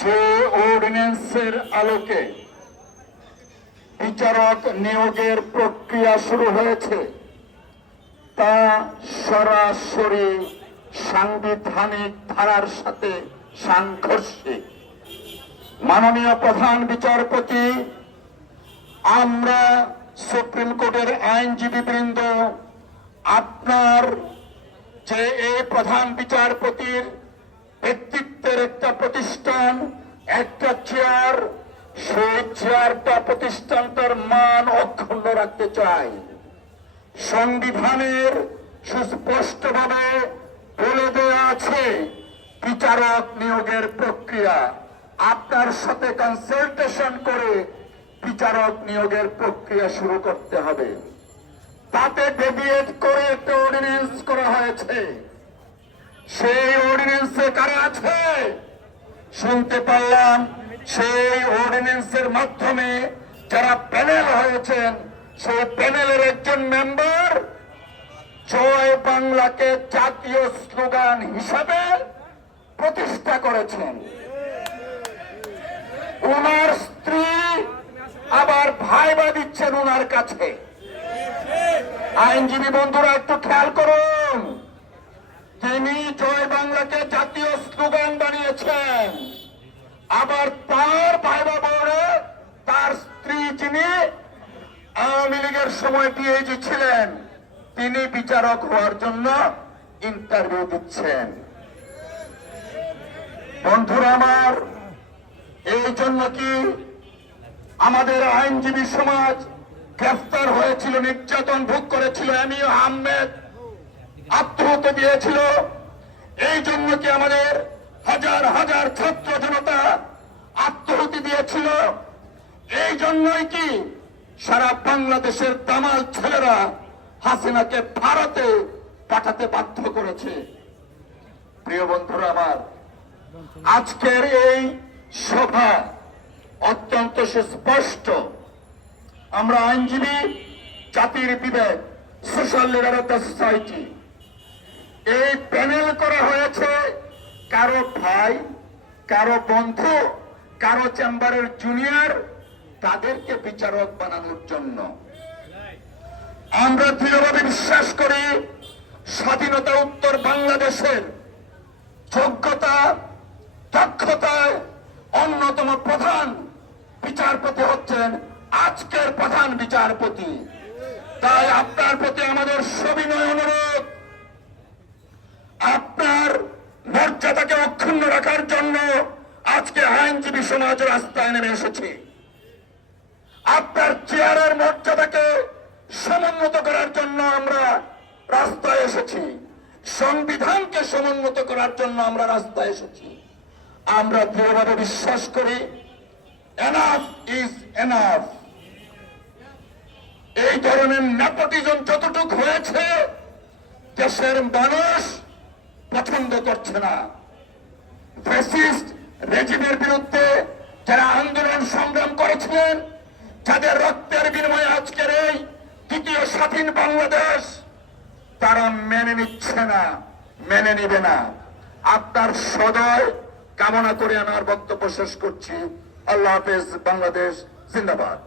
যে অর্ডিন্যান্সের আলোকে বিচারক নিয়োগের প্রক্রিয়া শুরু হয়েছে তা সরাসরি সাংবিধানিক ধারার সাথে সাংঘর্ষিক। মাননীয় প্রধান বিচারপতি, আমরা সুপ্রিম কোর্টের আইনজীবীবৃন্দ আপনার যে এই প্রধান বিচারপতির ব্যক্তিত্বের একটা প্রতিষ্ঠান, একটা চেয়ার, সেই চেয়ারটা প্রতিষ্ঠানটার মান অক্ষুণ্ণ রাখতে চাই। সংবিধানের সুস্পষ্টভাবে বলে দেওয়া আছে বিচারক নিয়োগের প্রক্রিয়া। আপনার সাথে কনসালটেশন করে বিচারক নিয়োগের প্রক্রিয়া শুরু করতে হবে। তাতে ডেভিয়েট করে একটা অর্ডিন্যান্স করা হয়েছে। সেই অর্ডিন্যান্সে কারা আছে? শুনতে পারলাম সেই অর্ডিন্যান্সের মাধ্যমে যারা প্যানেল হয়েছেন, সেই প্যানেলের একজন মেম্বার জয় বাংলাকে জাতীয় স্লোগান হিসাবে প্রতিষ্ঠা করেছেন। ওনার স্ত্রী আবার ভাইবা দিচ্ছেন ওনার কাছে। আইনজীবী বন্ধুরা একটু খেয়াল করুন, তিনি জয় বাংলাকে জাতীয় স্লোগান বানিয়েছেন, আবার তার ভাইবা বোর্ডে তার স্ত্রী, যিনি আওয়ামী লীগের সময় ডিআইজি ছিলেন, তিনি বিচারক হওয়ার জন্য ইন্টারভিউ দিচ্ছেন। বন্ধুরা আমার, এই জন্য কি আমাদের আইনজীবী সমাজ গ্রেফতার হয়েছিল, নির্যাতন ভোগ করেছিল, এমিও আহমেদ আত্মহত্যা দিয়েছিল? এই জন্য কি আমাদের হাজার হাজার ছাত্র জনতা আত্মহত্যা দিয়েছিল? এই জন্যই কি সারা বাংলাদেশের দামাল ছেলেরা হাসিনাকে ভারতে পাঠাতে বাধ্য করেছে? প্রিয় বন্ধুরা আমার, আজকের এই সভা অত্যন্ত সুস্পষ্ট। আমরা আইনজীবী, জাতির বিবেক, social leader of the society, এই প্যানেল করা হয়েছে কারো ভাই, কারো বন্ধু, কারো চেম্বারের জুনিয়র, তাদেরকে বিচারক বানানোর জন্য। আমরা দৃঢ়ভাবে বিশ্বাস করি স্বাধীনতা উত্তর বাংলাদেশের যোগ্যতা, দক্ষতায় অন্যতম প্রধান বিচারপতি হচ্ছেন আজকের প্রধান বিচারপতি। তাই আপনার প্রতি আমাদের সবিনয় অনুরোধ, আপনার মর্যাদাকে অক্ষুণ্ণ রাখার জন্য আজকে আইনজীবী সমাজ রাস্তায় নেমে এসেছে। আপনার চেয়ারের মর্যাদাকে সমুন্নত করার জন্য আমরা রাস্তায় এসেছি। সংবিধানকে সমুন্নত করার জন্য আমরা রাস্তায় এসেছি। আমরা দৃঢ়ভাবে বিশ্বাস করি এনাফ ইজ এনাফ। এই ধরনের নেপোটিজম যতটুকু হয়েছে দেশের মানুষ পছন্দ করছে না। ফ্যাসিস্ট রেজিমের বিরুদ্ধে যারা আন্দোলন সংগ্রাম করেছিলেন, যাদের রক্তের বিনিময়ে আজকের এই দ্বিতীয় স্বাধীন বাংলাদেশ, তারা মেনে নিচ্ছে না, মেনে নিবে না। আপনার সদয় কামনা করে আমার বক্তব্য শেষ করছি। আল্লাহ হাফেজ। বাংলাদেশ জিন্দাবাদ।